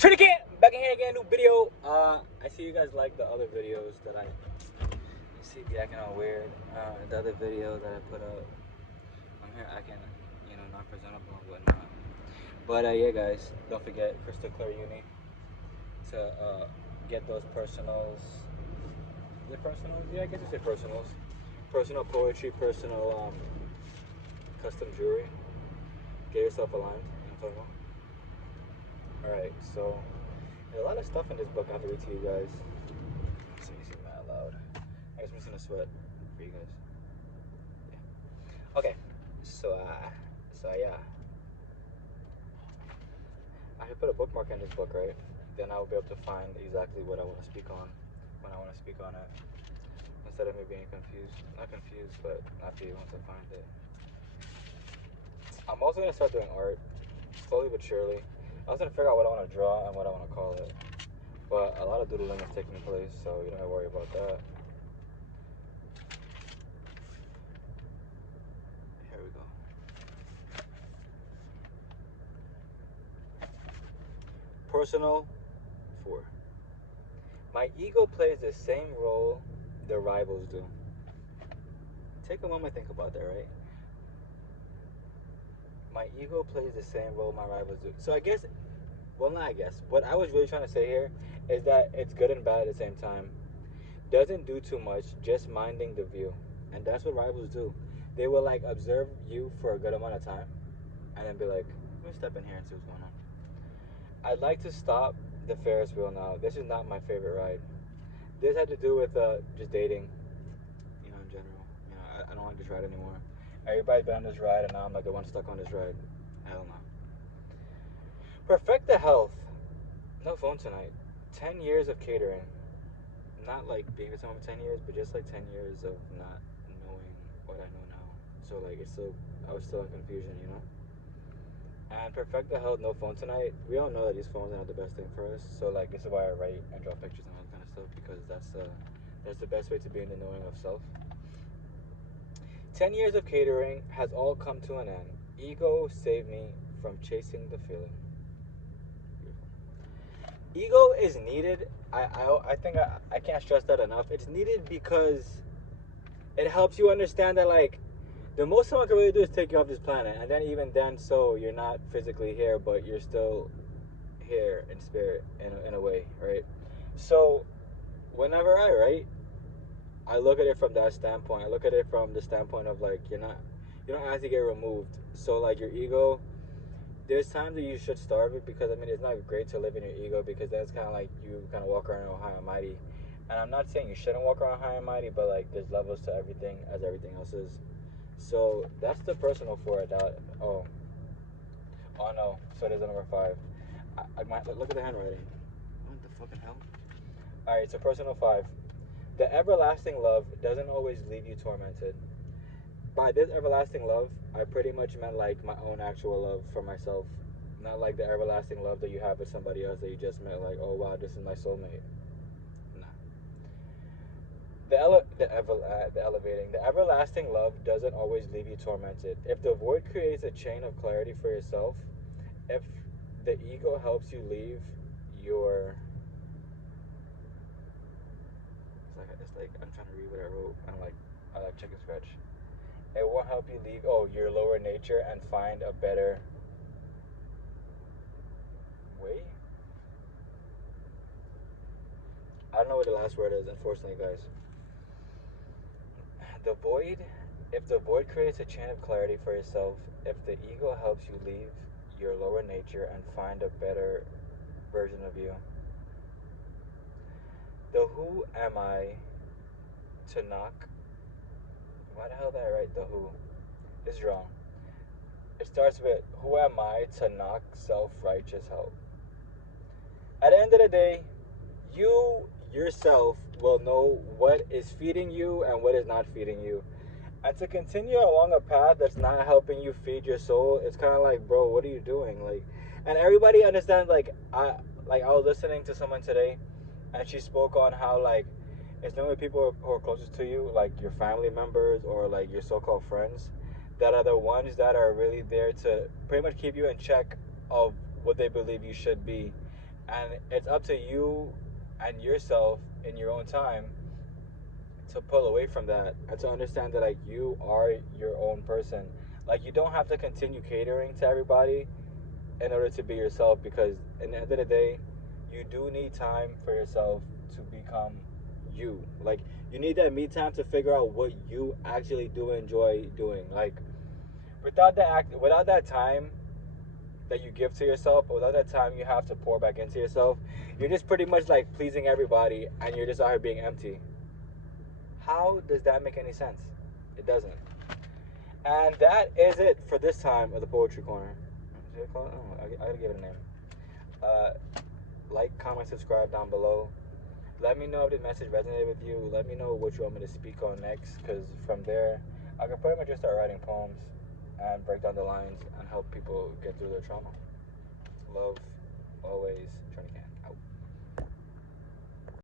Trinity back in here again, new video. I see you guys like the other videos that I see me acting all weird. The other video that I put up, I'm here acting, not presentable and whatnot. But yeah, guys, don't forget Crystal Clear Uni to get those personals. Is it personals? Yeah, I guess you say personals. Personal poetry, personal custom jewelry. Get yourself aligned. You know what I'm talking about? Alright, so there's a lot of stuff in this book I have to read to you guys. Let's see, it's mad loud. I guess I'm just gonna sweat for you guys. Yeah. Okay, so yeah. I should put a bookmark in this book, right? Then I'll be able to find exactly what I want to speak on when I want to speak on it. Instead of me being confused. Not confused, but not being able to find it. I'm also gonna start doing art, slowly but surely. I was gonna figure out what I want to draw and what I want to call it, but a lot of doodling is taking place, so you don't have to worry about that. Here we go. Personal 4. My ego plays the same role the rivals do. Take a moment to think about that, right? My ego plays the same role my rivals do. So I guess, well, not I guess. What I was really trying to say here is that it's good and bad at the same time. Doesn't do too much, just minding the view. And that's what rivals do. They will like observe you for a good amount of time and then be like, let me step in here and see what's going on. I'd like to stop the Ferris wheel now. This is not my favorite ride. This had to do with just dating, in general. I don't like this ride anymore. Everybody's been on this ride and now I'm like the one stuck on this ride. Hell no. Perfect the health. No phone tonight. 10 years of catering. Not like being with someone for 10 years, but just like 10 years of not knowing what I know now. So like I was still in confusion, And perfect the health, no phone tonight. We all know that these phones are not the best thing for us. So like this is why I write and draw pictures and all that kind of stuff, because that's the best way to be in the knowing of self. 10 years of catering has all come to an end. Ego saved me from chasing the feeling. Ego is needed. I think I can't stress that enough. It's needed because it helps you understand that like the most someone can really do is take you off this planet, and then even then, so you're not physically here, but you're still here in spirit in a way, right? So whenever I write, I look at it from that standpoint. I look at it from the standpoint of like you don't have to get removed. So like your ego, there's times that you should starve it, because I mean it's not great to live in your ego, because then it's kind of like you kind of walk around high and mighty. And I'm not saying you shouldn't walk around high and mighty, but like there's levels to everything, as everything else is. So that's the personal for it. Oh no. So there's a number 5. I might look at the handwriting. What the fucking hell? All right. So personal 5. The everlasting love doesn't always leave you tormented. By this everlasting love, I pretty much meant like my own actual love for myself, not like the everlasting love that you have with somebody else that you just met. Like, oh wow, this is my soulmate. Nah. The everlasting love doesn't always leave you tormented. If the void creates a chain of clarity for yourself, if the ego helps you leave your, it's like I'm trying to read what I wrote. I like chicken scratch. It won't help you leave your lower nature and find a better way. I don't know what the last word is, unfortunately, guys. If the void creates a chain of clarity for yourself, if the ego helps you leave your lower nature and find a better version of you. The who am I to knock? Why the hell did I write the who? This is wrong. It starts with, who am I to knock self-righteous help? At the end of the day, you yourself will know what is feeding you and what is not feeding you. And to continue along a path that's not helping you feed your soul, it's kind of like, bro, what are you doing? Like, and everybody understands. Like I was listening to someone today, and she spoke on how like it's normally people who are closest to you, like your family members or like your so-called friends, that are the ones that are really there to pretty much keep you in check of what they believe you should be. And it's up to you and yourself in your own time to pull away from that and to understand that like you are your own person. Like you don't have to continue catering to everybody in order to be yourself, because in the end of the day, you do need time for yourself to become you. Like you need that me time to figure out what you actually do enjoy doing. Like without that time that you give to yourself, or without that time you have to pour back into yourself, you're just pretty much like pleasing everybody and you're just out here being empty. How does that make any sense? It doesn't. And that is it for this time of the Poetry Corner. Should I call it? Oh, I gotta give it a name. Uh, like, comment, subscribe down below. Let me know if the message resonated with you. Let me know what you want me to speak on next, because from there, I can pretty much just start writing poems and break down the lines and help people get through their trauma. Love, always, Trinity.